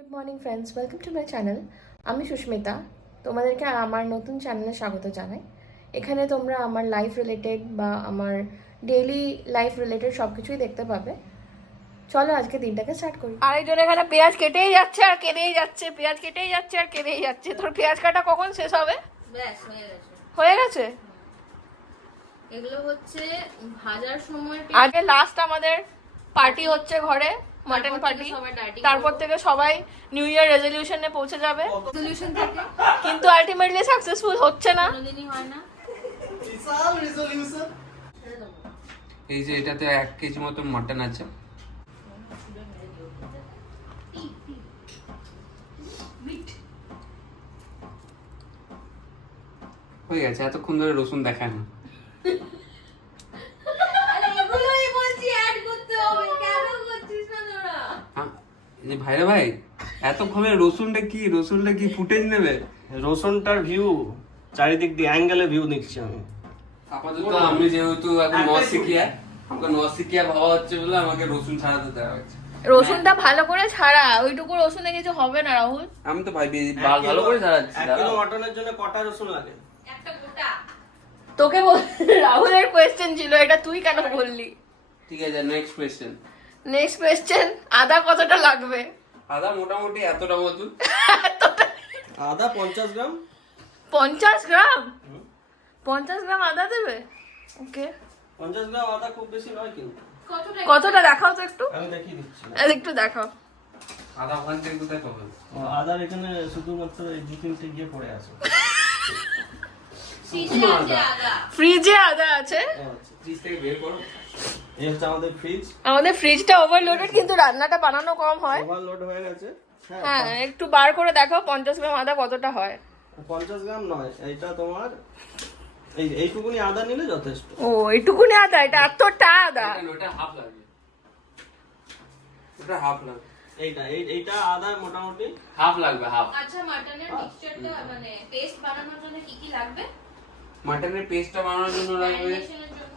Good morning friends, welcome to my channel. আমি সুস্মিতা, তোমাদেরকে আমার নতুন চ্যানেলে স্বাগত জানাই। এখানে তোমরা আমার লাইফ রিলেটেড বা আমার ডেইলি লাইফ রিলেটেড সব কিছুই দেখতে পাবে। চলো আজকে দিনটাকে স্টার্ট করি। আরেকজন এখানে পেঁয়াজ কেটেই যাচ্ছে আর কেটেই যাচ্ছে, পেঁয়াজ কেটেই যাচ্ছে আর কেটেই যাচ্ছে। তোর পেঁয়াজ কাটা কখন শেষ হবে? ব্যাস হয়ে গেছে। হয়ে গেছে। এগুলো হচ্ছে ভাজার সময় আগে লাস্ট আমাদের পার্টি হচ্ছে ঘরে, মাটন পার্টি। তারপর থেকে সবাই নিউ ইয়ার রেজলিউশনে পৌঁছে যাবে, সলিউশন থাকে কিন্তু আলটিমেটলি সাকসেসফুল হচ্ছে না। কোনোদিনই হয় না। এই যে এটাতে 1 কেজি মতো মটন আছে। হয়ে গেছে, এতক্ষণ ধরে রসুন দেখায় না। আরে এগুলোই বলছি অ্যাড করতে হবে, কেন করছিস না তোরা? এই ভাইরা ভাই, এতক্ষণে রসুনটা কি ফুটেজ নেবে? রোশনটার ভিউ চারিদিক দিয়ে অ্যাঙ্গেলে ভিউ নিচ্ছি আমি। আপাতত আমি যেহেতু এখন আমাকে নসিকিয়া ভাবা হচ্ছে বলে আমাকে রসুন ছাড়াতে দেওয়া হচ্ছে। রসুনটা ভালো করে ছাড়া, ওইটুকু রসুনে কিছু হবে না রাহুল। আমি তো ভাই ভালো করে ছাড়াচ্ছি। 1 কিলো মটনের জন্য কটা রসুন লাগে? একটা গোটা। তোকে রাহুলের কোয়েশ্চেন ছিল, এটা তুই কেন বললি? ঠিক আছে, নেক্সট কোয়েশ্চেন। নেক্সট কোয়েশ্চেন, আদা কতটা লাগবে? আদা মোটামুটি এতটা মতো। আদা 50 গ্রাম। 50 গ্রাম? 50 গ্রাম আদা দেবে? ওকে। 50 গ্রাম আদা খুব বেশি নয় কিন্তু। কতটা দেখাও তো একটু, আমি দেখিয়ে দিচ্ছি। একটু দেখাও। আদা ওখান থেকে কোথায় পাবেন? আদার এখানে শুধুমাত্র এই 2-3টে গিয়ে পড়ে আছে। সিজে আছে আদা। ফ্রিজে আদা আছে। ফ্রিজ থেকে বের করো। এই হচ্ছে আমাদের ফ্রিজ। আমাদের ফ্রিজটা ওভারলোডেড, কিন্তু রান্নাটা বানানো কম হয়। ওভারলোড হয়ে গেছে। হ্যাঁ, একটু বার করে দেখাও 50 গ্রাম আদা কতটা হয়। 50 গ্রাম নয়, এইটা তোমার এইটুকুনি আদা নিলে যথেষ্ট। ও, এইটুকুনি আদা? এটা এতটা আদা? ওটা হাফ লাগবে। ওটা হাফ লাগবে। এইটা আদা মোটামুটি হাফ লাগবে, হাফ। আচ্ছা, মাটনের মিক্সচারটা মানে পেস্ট বানানোর জন্য কি কি লাগবে? মাটনের পেস্টটা বানানোর জন্য লাগবে ম্যারিনেশনের জন্য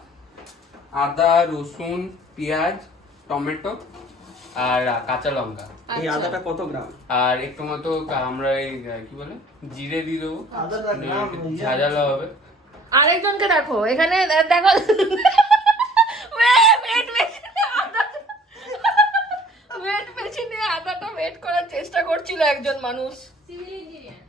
আদা, রসুন, পেঁয়াজ, টমেটো আর কাঁচা লঙ্কা। এই আদাটা কত গ্রাম? আর একটু মতো আমরা এই কি বলে জিরে দিয়ে দেবো, আদাটা গ্রাম ঝাঁঝালো হবে। আরেকজনকে দেখো এখানে, দেখো ওয়েট মেশিনে আদাটা ওয়েট করার চেষ্টা করছিল একজন মানুষ। Civil engineer.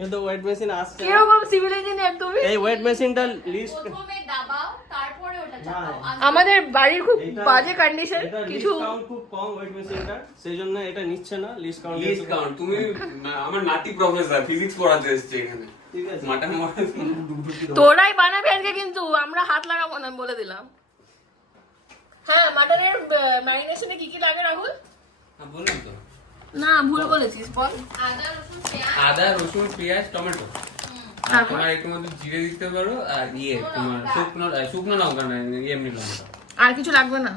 এই তো ওয়েট মেশিন আসছে। কিরকম সিভিল ইঞ্জিনিয়ার তুমি? এই ওয়েট মেশিনটা লিস্ট প্রথমে দাবাও, তারপরে ওটা চাপাও। আমাদের বাড়ির খুব বাজে কন্ডিশন, এটা কিছু লিস্ট কাউন্ট খুব কম ওয়েট মেশিনটা, সেইজন্য এটা নিচ্ছে না লিস্ট কাউন্ট। List count. তুমি আমার নাতি প্রফেসর, ফিজিক্স পড়াতে এসেছে এখানে। ঠিক আছে। মাটন তোরাই বানাবে আজকে, কিন্তু আমরা হাত লাগাবো না বলে দিলাম। হ্যাঁ, মাটনের ম্যারিনেশনে কি কি লাগে রাহুল? বললাম তো, না, ভুল বলেছিস, বল। আদা, রসুন, পেঁয়াজ। আদা, রসুন, পেঁয়াজ, টমেটো। আর তোমার একটু মতো জিরে দিতে পারো, আর তোমার শুকনো লঙ্কা না, এমনি লঙ্কা। আর কিছু লাগবে না?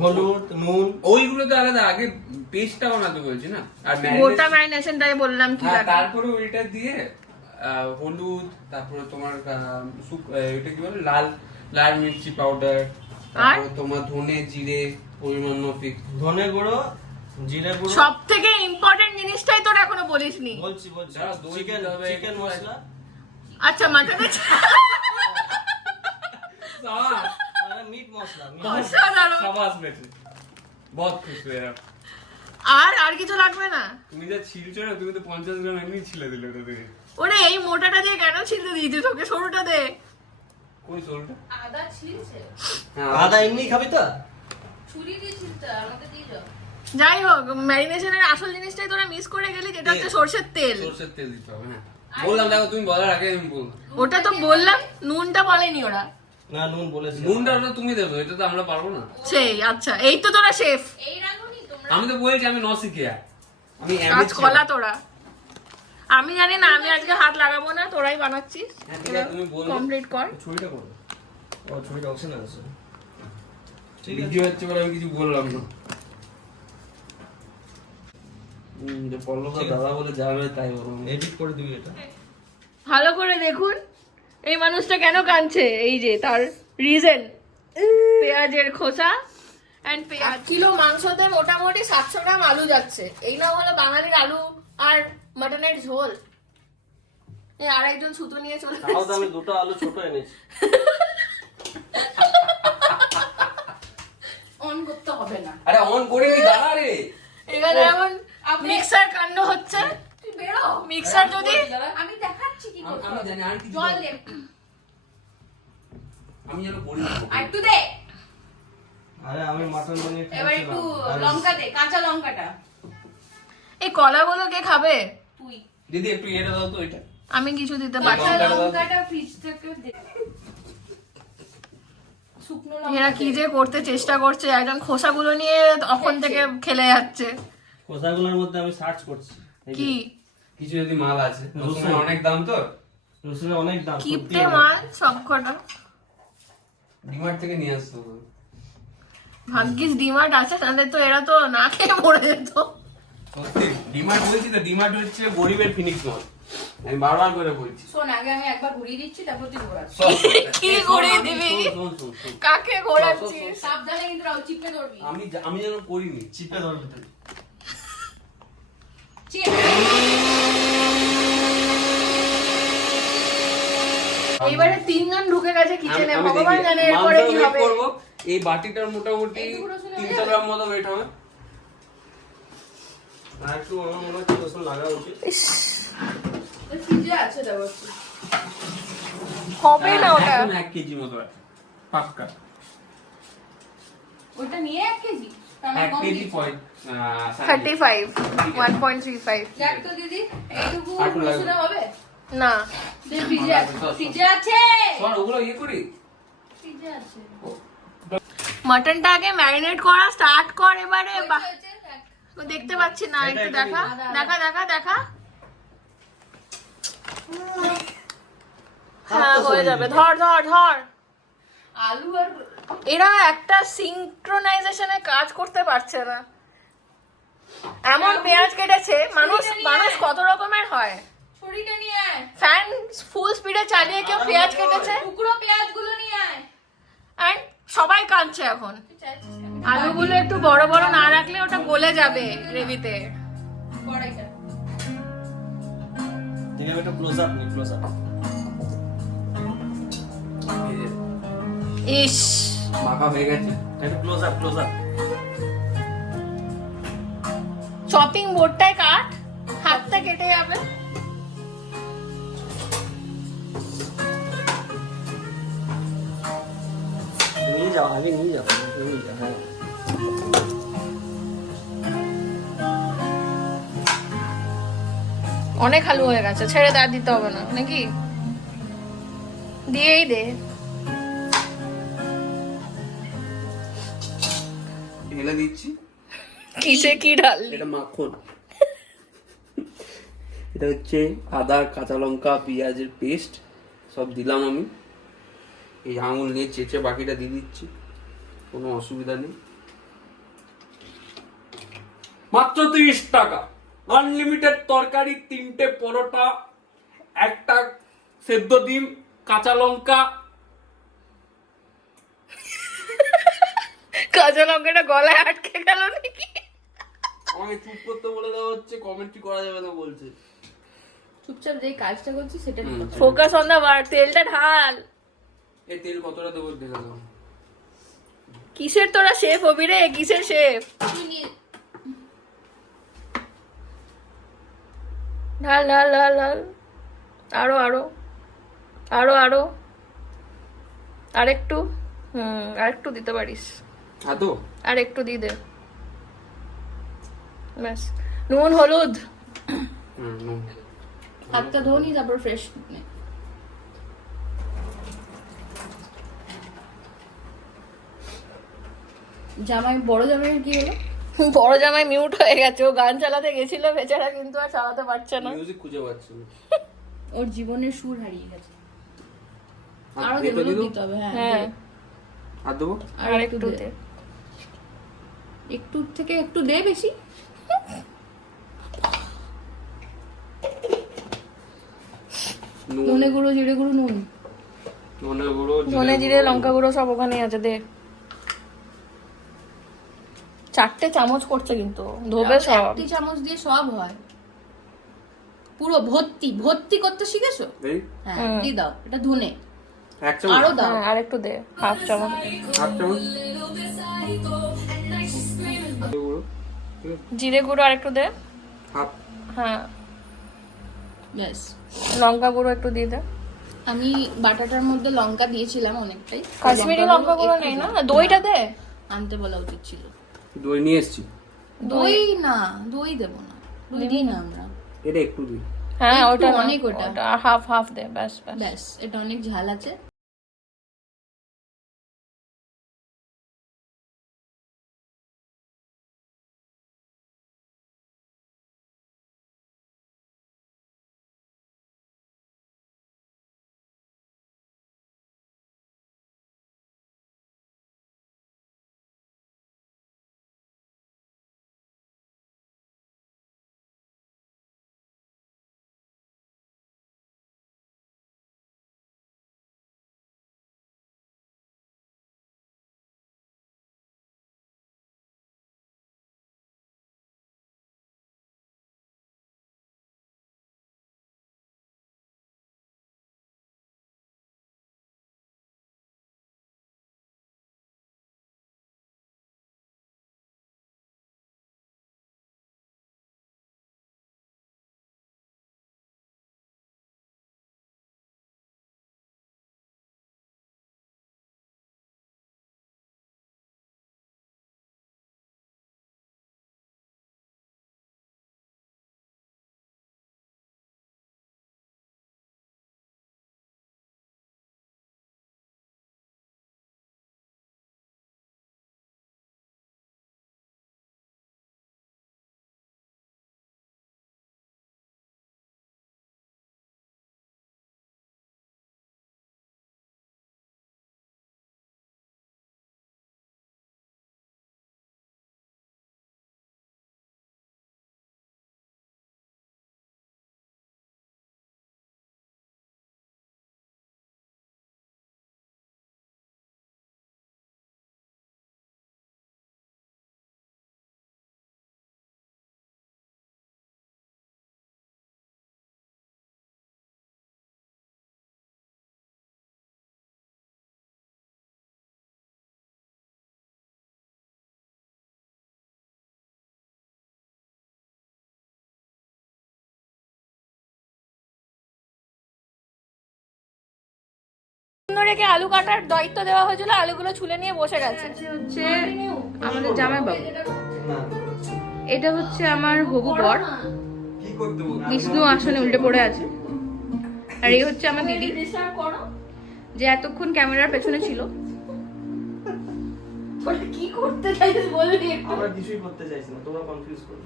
হলুদ, নুন। ওইগুলো তো আলাদা, আগে পেস্টটা বানাতে বলছি না। আর গোটা ম্যারিনেশনটাই বললাম কি লাগে। তারপরে ওইটা দিয়ে হলুদ, তারপরে তোমার এটা কি বলে লাল মির্চি পাউডার, তারপরে তোমার ধনে জিরে পরিমাণ মাফিক, ধনে গুঁড়ো, জিরে গুঁড়ো। সব থেকে ইম্পর্টেন্ট জিনিসটাই তোর এখনো বলিসনি। বলছি দাঁড়াও, দই চিকেন দিতে হবে, চিকেন মশলা। আচ্ছা, মাটনের আর মিট মশলা। অসাধারণ। সাবাস বেটে বহুত খুশ হয়ে যাও। আর কিছু লাগবে না? তুমি যা ছিলছো না, তুমি তো 50 গ্রাম এমনি ছিলে দিলে ওটা থেকে। ওরে, এই মোটাটা দিয়ে কেন ছিলতে দিয়েছিস? ওকে সরুটা দে। কই সোলটা? আদা ছিলছে। আদা এমনি খাবি তো? ছুরি দিয়ে ছিলতে, আমাকে দিয়ে যাও। যাই হোক, ম্যারিনেশনের আসল জিনিসটাই তোরা মিস করে গেলি, যেটা হচ্ছে সরষের তেল। সরষের তেল দিতে হবে। হ্যাঁ, বললাম, দেখো তুমি বলার আগে আমি বললাম। ওটা তো বললাম, নুনটা বলেনি ওরা। না, নুন বলেছি। নুনটা ওটা তুমি দেবো, এটা তো আমরা পারবো না। সেই, আচ্ছা, এই তো তোরা শেফ। এই রাঁধুনি তোমরা? আমি তো বলছি আমি নসিকিয়া, আমি কাজ কলা তোরা। আমি জানি না, আমি আজকে হাত লাগাবো না, তোরাই বানাচ্ছিস। হ্যাঁ, ঠিক আছে, তুমি বলো। কমপ্লিট কর। ছুরিটা করো। ও ছুরিটা অপশন আছে। ঠিক আছে। ভিডিও হচ্ছে বলে আমি কিছু বললাম না। যে পল্লবদা দাদা বলে যাবে তাই বললাম। এডিট করে দিবি এটা। ভালো করে দেখুন এই মানুষটা কেন কাঁদছে। এই যে তার রিজন, পেঁয়াজের খোসা, অ্যান্ড পেঁয়াজ। কিলো মাংসতে মোটামুটি 700 গ্রাম আলু যাচ্ছে। এই না হলো বাঙালির আলু আর মাটনের ঝোল। এই আরেকজন ছুতো নিয়ে চলে তাও তো আমি দুটো আলু ছোট এনেছি। অন করতে হবে না। আরে অন করে নি দাঁড়া রে। এখানে এখন মিক্সার কাণ্ড হচ্ছে। তুই বেরো। মিক্সার যদি আমি দেখাচ্ছি কি করতে আমি হবে। জানি আর কিছু জল দে। আমি যেন করি না। আর একটু দে। আরে আমি মাটন বানিয়ে এবার একটু লঙ্কা দে, কাঁচা লঙ্কাটা। এই কলাগুলো কে খাবে? তুই দিদি একটু এটা দাও তো এটা। আমি কিছু দিতে পারছি কাঁচা না। লঙ্কাটা ফ্রিজ থেকে দে। শুকনো এরা লঙ্কা কি দে। যে করতে চেষ্টা করছে, একদম খোসাগুলো নিয়ে তখন থেকে খেলে যাচ্ছে। খোসাগুলোর মধ্যে আমি সার্চ করছি। এই যে, কি কিছু যদি মাল আছে রসুন। রসুনের অনেক দাম তো রসুনের অনেক দাম। সত্যি কিপটে অনেক। মাল সব কটা। ডিমার্ট থেকে নিয়ে আসতে হবে। ভাগ্যিস ডিমার্ট আছে, তাহলে তো এরা তো না খেয়ে মরে যেত। সত্যি ডিমার্ট বলছি তো, ডিমার্ট হচ্ছে গরিবের ফিনিক্স মল। আমি বারবার করে বলছি। শোন, আগে আমি একবার ঘুরিয়ে দিচ্ছি, তারপর তুই ঘোরাচ্ছিস। কি করে দিবি? শোন, শোন, শোন। কাকে ঘোরাচ্ছিস? সাবধানে কিন্তু রাও, চিপে ধরবি। আমি যেন করিনি। চিপে ধরবি তুই। এইবারে 3 জন ঢুকে গেছে কিচেনে, আমি ভগবান দেখি, জানে এরপরে মাংস কি weight হবে। করবো। এই বাটিটার মোটামুটি এইটুকু রসুন 300 গ্রাম মতো ওয়েট হবে। আর একটু আমার মনে হচ্ছে রসুন লাগা উচিত। ফ্রিজে আছে দেখো। হবে না ওটা। এখন 1 কেজি মতো আছে পাক্কা। ওটা নিয়ে 1 কেজি। 1 কেজি 35 1.35 দেখ তো দিদি, এইটুকু আটু লাগবে। রসুন হবে? না। দে, ফ্রিজে আছে। ফ্রিজে আছে। সর ওগুলো ইয়ে করি। ফ্রিজে আছে। মাটনটা আগে ম্যারিনেট করা স্টার্ট কর এবারে। বাহ, হয়েছে, দেখ। দেখতে পাচ্ছি না, এটা, একটু এটা দেখা দিবি। দেখা দেখা দেখা। হ্যাঁ হয়ে যাবে, ধর ধর ধর। আলু আর এরা একটা সিঙ্ক্রোনাইজেশনে কাজ করতে পারছে না। এমন পেঁয়াজ কেটেছে, মানুষ মানুষ কত রকমের হয়। ছুরিটা নিয়ে আয়। ফ্যান ফুল স্পিডে চালিয়ে কেউ পেঁয়াজ কেটেছে, টুকরো পেঁয়াজগুলো নিয়ে আয়। এন্ড সবাই কাঁদছে এখন। তুই চাইছিস কেন? আলুগুলো একটু বড় বড় না রাখলে ওটা গলে যাবে গ্রেভিতে। কড়াইটা। ঠিক আছে, একটা ক্লোজ আপ নি, ক্লোজ আপ। এই যে ইস, মাখা হয়ে গেছে। একটু close up, close up. Chopping বোর্ডটায় কাট, হাতটা কেটে যাবে। নিয়ে যাও, আগে নিয়ে যাও, নিয়ে যাও। হ্যাঁ। অনেক আলু হয়ে গেছে, ছেড়ে দে, আর দিতে হবে না নাকি? দিয়েই দে। ঢেলে দিচ্ছি। কিসে কি ঢাললি? এটা মাখন। এটা হচ্ছে আদা, কাঁচা লঙ্কা, পেঁয়াজের পেস্ট সব দিলাম আমি। এই আঙুল নিয়ে চেঁচে বাকিটা দিয়ে দিচ্ছি, কোনো অসুবিধা নেই। মাত্র 30 টাকা, আনলিমিটেড তরকারি, 3টে পরোটা, একটা সেদ্ধ ডিম, কাঁচা লঙ্কা। কাঁচা লঙ্কাটা গলায় আটকে গেল নাকি? আমাকে চুপ করতে বলে দেওয়া হচ্ছে, কমেন্ট্রি করা যাবে না বলছে। চুপচাপ যে কাজটা করছি সেটা হুম। Focus on the word. তেলটা ঢাল। এই তেল কতটা দেবো দেখে দাও। কিসের তোরা শেফ হবি রে? কিসের শেফ? তুই নিয়ে ঢাল ঢাল ঢাল ঢাল। আরো আরো আরো আরো আরেকটু। আরেকটু দিতে পারিস, আদো আর একটু দিয়ে দে। ব্যাস। নুন হলুদ। নুন। হাতটা ধোনি, তারপর ফ্রেশ নে। জামাই, বড় জামাইয়ের কি হলো? বড় জামাই মিউট হয়ে গেছে, ও গান চালাতে গেছিল বেচারা, কিন্তু আর চালাতে পারছে না। মিউজিক খুঁজে পাচ্ছি না। ওর জীবনের সুর হারিয়ে গেছে। আর আরো দিতে দেবো, দিলো? দিতে হবে। হ্যাঁ, হ্যাঁ, আর দেবো? আর একটু দে। একটু থেকে একটু দে বেশি। নুন, ধনে গুঁড়ো, জিরে গুঁড়ো, নুন। ধনে গুঁড়ো, ধনে জিরে লঙ্কা গুঁড়ো সব ওখানেই আছে, দে। 4টে চামচ করছে কিন্তু ধোবে সব। 1 চামচ দিয়ে সব হয়? পুরো ভর্তি ভর্তি করতে শিখেছো? এই হ্যাঁ দিয়ে দাও, এটা ধনে। 1 চামচ, আরো দাও। আর একটু দে, হাফ চামচ দে। 1/2 চামচ জিরে গুঁড়ো আর একটু দে। হাফ। হ্যাঁ, ব্যাস। লঙ্কা গুঁড়ো একটু দিয়ে দে। আমি বাটাটার মধ্যে লঙ্কা দিয়েছিলাম অনেকটাই। কাশ্মীরি লঙ্কা গুঁড়ো নেই না? দইটা দে। আনতে বলা উচিত ছিল। দই নিয়ে এসেছি, দই না, দই দেবো না, দই দিই না আমরা। এটা একটু দিই। হ্যাঁ একটু ওটা অনেক, ওটা। হাফ হাফ দে, ব্যাস ব্যাস। ব্যাস, এটা অনেক ঝাল আছে। রেখে আলু কাটার দায়িত্ব দেওয়া হয়েছিল, আলুগুলো ছুলে নিয়ে বসে গেছে। হচ্ছে আমাদের জামাইবাবু, এটা হচ্ছে আমার হবু বর, কি করতে বল? বিষ্ণু আসনে উল্টে পড়ে আছে। আর এই হচ্ছে আমার দিদি, যে এতক্ষণ ক্যামেরার পেছনে ছিল। কি করতে চাইছিস বলবি? আমরা কিছুই করতে চাইছি না, তোমরা কনফিউজ করো।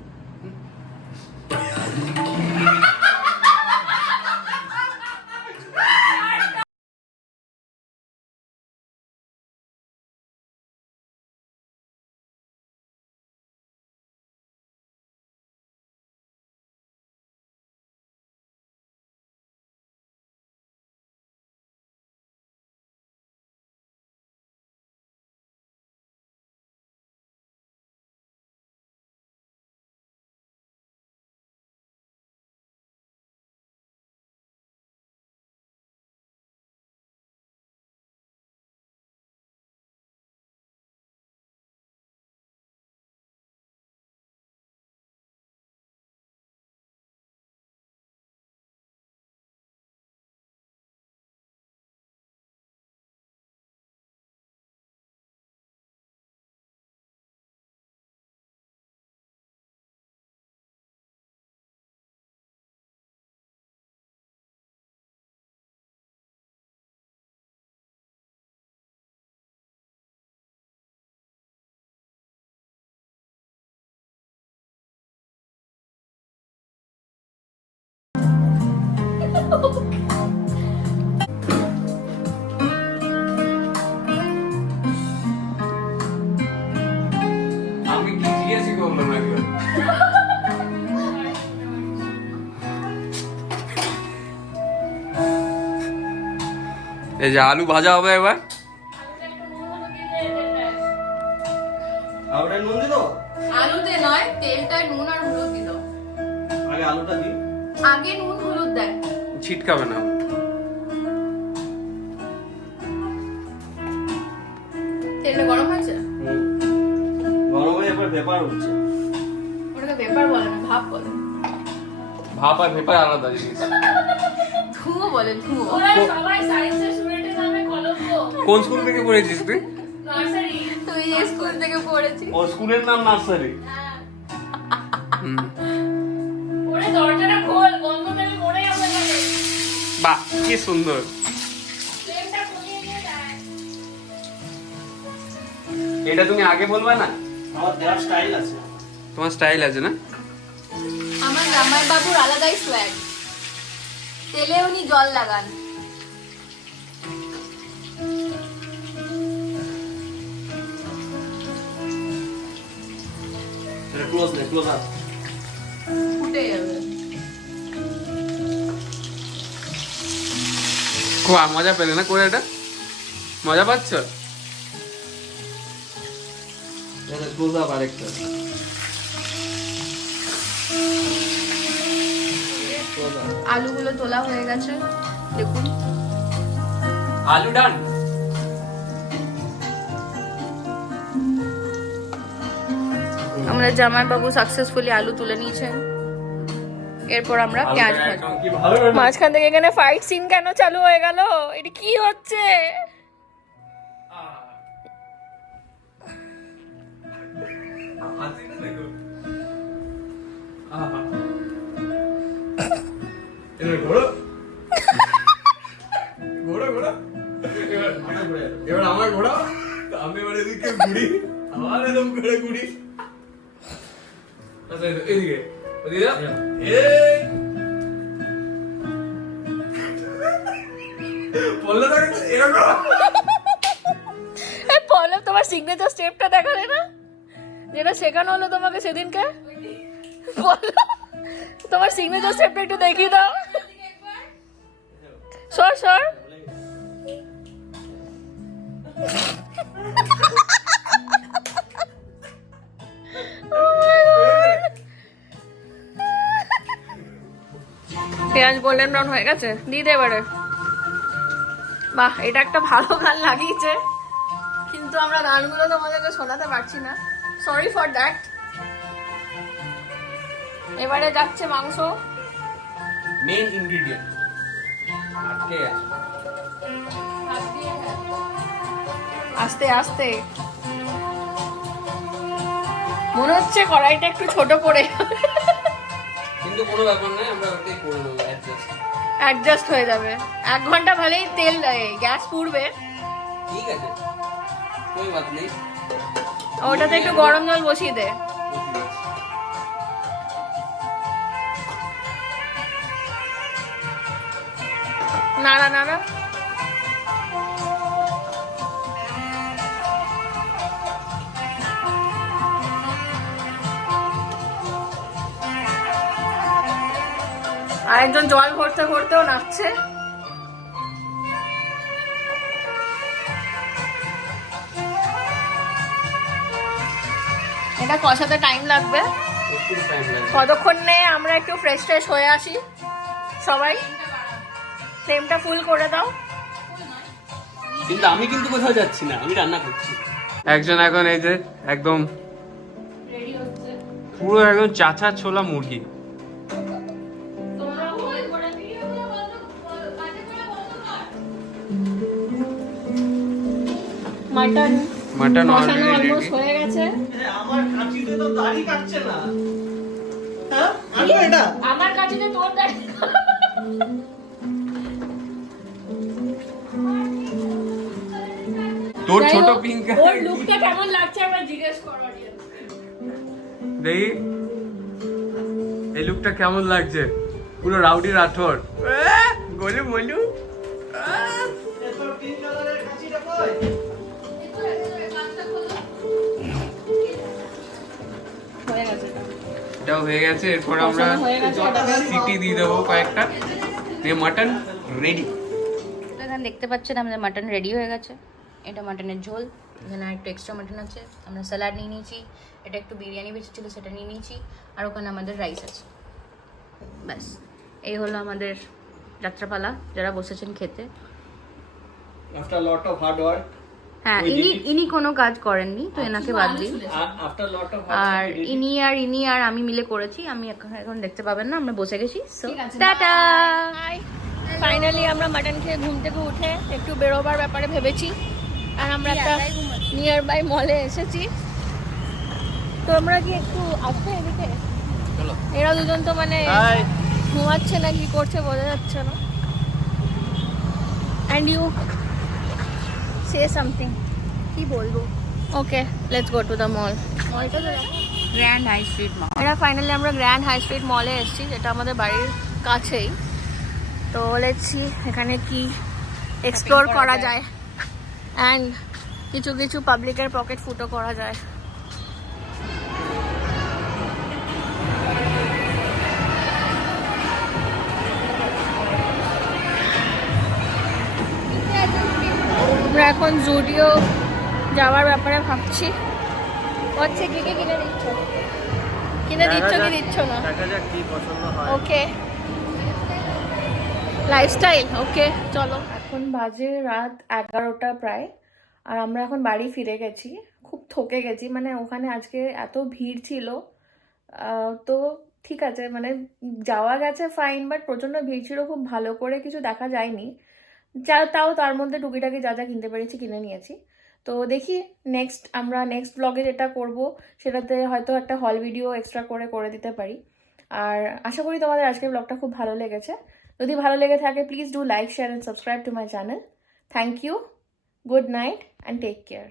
আমি কি জিজ্ঞেস করলাম একবার? এই যে আলু ভাজা হবে এবার। আলুটা নুন দিল, আলুতে নয়, তেলটায় নুন আর হলুদ দিল। আগে আলুটা দিই। আগে নুন হলুদ দেয়। ছিটকাবে না। তেলটা গরম হয়েছে? গরম হয়ে এবার ভেপার উঠছে। ওটাকে ভেপার বলে না, ভাপ বলে। ভাপ আর ভেপার আলাদা জিনিস। ধুঁয়ো বলে, ধুঁয়ো। ওরা সবাই সায়েন্সের স্টুডেন্টের নামে কলঙ্ক। কোন স্কুল থেকে পড়েছিস তুই? নার্সারি। তুই যে স্কুল থেকে পড়েছিস। ও স্কুলের নাম নার্সারি। ওরে দরজাটা খোল, গন্ধ পেলে মরে যাবে না। বাহ, কি সুন্দর। ফ্লেমটা কমিয়ে দিয়ে দেয়। এটা তুমি আগে বলবে না? আমার দেওয়ার স্টাইল আছে। তোমার স্টাইল আছে না? আমার জামাই বাবুর আলাদাই সোয়াগ। তেলে উনি জল লাগান। এটা ক্লোজ নে, ক্লোজ আপ। ফুটে যাবে। খুব মজা পেলে না করে এটা? মজা পাচ্ছ? এটা ক্লোজ আপ আরেকটা। আলুগুলো তোলা হয়ে গেছে, দেখুন। আলু ডান। আমরা জামাই বাবু সাকসেসফুলি আলু তুলে নিয়েছেন। এরপর আমরা পেঁয়াজ ভাজবো। কি ভালো। মাঝখান থেকে এখানে ফাইট সিন কেন চালু হয়ে গেল? এটা কি হচ্ছে? এবার আমার ঘোড়া, আমি এবার এদিকে ঘুরি, আবার এরকম করে ঘুরি। আচ্ছা এদিকে, ওদিকে এই বললে তো এরকম। এই পল্লব, তোমার সিগনেচার স্টেপটা দেখালে না, যেটা শেখানো হলো তোমাকে সেদিনকে? বলো, তোমার সিগনেচার স্টেপটা একটু দেখিয়ে দাও। সর সর। পেঁয়াজ গোল্ডেন ব্রাউন হয়ে গেছে, দিয়ে দে এবারে। বাহ, এটা একটা ভালো গান লাগিয়েছে, কিন্তু আমরা গানগুলো তোমাদেরকে শোনাতে পারছি না, সরি ফর দ্যাট। এবারে যাচ্ছে মাংস। মেইন ইনগ্রেডিয়েন্ট আটকে আছে। আস্তে আস্তে, মনে হচ্ছে কড়াইটা একটু ছোট পড়ে কিন্তু কোনো ব্যাপার নয়, আমরা ওটাই করে নেবো, অ্যাডজাস্ট হয়ে যাবে। 1 ঘন্টা ভালোই তেল গ্যাস পুড়বে, ঠিক আছে, কোনো বাত নেই। ওটাতে একটু গরম জল বসিয়ে দে। নাড়া নাড়া। আরেকজন জল ভরতে ভরতেও নাচছে। এটা কষাতে টাইম লাগবে, একটু টাইম লাগবে। ততক্ষণে আমরা একটু ফ্রেশ ফ্রেশ হয়ে আসি সবাই। ফ্লেমটা ফুল করে দাও। কিন্তু আমি কিন্তু কোথাও যাচ্ছি না, আমি রান্না করছি। একজন এখন এই যে একদম পুরো একদম চাচা ছোলা মুরগি। মাটন মাটন কষানো অলরেডি অলমোস্ট হয়ে গেছে। আমার কাঁচিতে তো দাড়ি কাটছে না। হ্যাঁ, আনবো এটা? আমার কাছে যে তোর দাঁড়িয়ে তোর ছোট পিঙ্ক ওর লুকটা কেমন লাগছে একবার জিজ্ঞেস কর audience। দেখি এই লুকটা কেমন লাগছে, পুরো রাউডি রাঠোর। গোলু মোলু। এরপর পিঙ্ক কালারের কাঁচিটা কই? হয়ে গেছে এটা। এটাও হয়ে গেছে, এরপর আমরা কষানো হয়ে গেছে, এটাকে সিটি দিয়ে দেবো কয়েকটা, দিয়ে মাটন রেডি। এখানে দেখতে পাচ্ছেন আমাদের মাটন রেডি হয়ে গেছে। এটা মাটনের ঝোল। এখানে আর একটু এক্সট্রা মাটন আছে, আমরা স্যালাড নিয়ে নিয়েছি, এটা একটু বিরিয়ানি বেঁচেছিলো সেটা নিয়ে নিয়েছি, আর ওখানে আমাদের রাইস আছে। ব্যাস, এই হলো আমাদের যাত্রাপালা, যারা বসেছেন খেতে। After lot of hard work, হ্যাঁ, ইনি কোনো কাজ করেননি, তো এনাকে বাদ দিই। আফটার লট অফ আর ইনি আর আমি মিলে করেছি। আমি এখন দেখতে পাবেন না, আমরা বসে গেছি। So tata. ফাইনালি আমরা মাটন খেয়ে ঘুম থেকে উঠে একটু বেরোবার ব্যাপারে ভেবেছি, আর আমরা একটা নিয়ার বাই মলে এসেছি। তো আমরা কি একটু আসবে এদিকে? এরা দুজন তো মানে ঘুমাচ্ছে না কি করছে বোঝা যাচ্ছে না। অ্যান্ড ইউ সে সামথিং, কি বলবো? Okay, let's go to the mall. মলটা তো গ্র্যান্ড হাই স্ট্রিট মল। এটা ফাইনালি আমরা গ্র্যান্ড হাই স্ট্রিট মলে এসেছি, যেটা আমাদের বাড়ির কাছেই। তো লেটসি এখানে কি এক্সপ্লোর করা যায়, অ্যান্ড কিছু কিছু পাবলিকের পকেট ফুটো করা যায়। আমরা এখন জুডিও যাওয়ার ব্যাপারে ভাবছি। হচ্ছে কি কি কিনে দিচ্ছ, কিনে দিচ্ছ কি দিচ্ছ না? দেখা যাক কি পছন্দ হয়। ওকে, লাইফস্টাইল। ওকে চলো। এখন বাজে রাত 11টা প্রায়, আর আমরা এখন বাড়ি ফিরে গেছি। খুব থকে গেছি, মানে ওখানে আজকে এত ভিড় ছিল। তো ঠিক আছে, মানে যাওয়া গেছে ফাইন, বাট প্রচণ্ড ভিড় ছিল, খুব ভালো করে কিছু দেখা যায়নি। তাও তার মধ্যে টুকিটাকি যা যা কিনতে পেরেছি কিনে নিয়েছি। তো দেখি আমরা নেক্সট ব্লগে যেটা করব সেটাতে হয়তো একটা হল ভিডিও এক্সট্রা করে দিতে পারি। আর আশা করি তোমাদের আজকের ব্লগটা খুব ভালো লেগেছে। যদি ভালো লেগে থাকে please do like, share and subscribe to my channel. Thank you, good night and take care.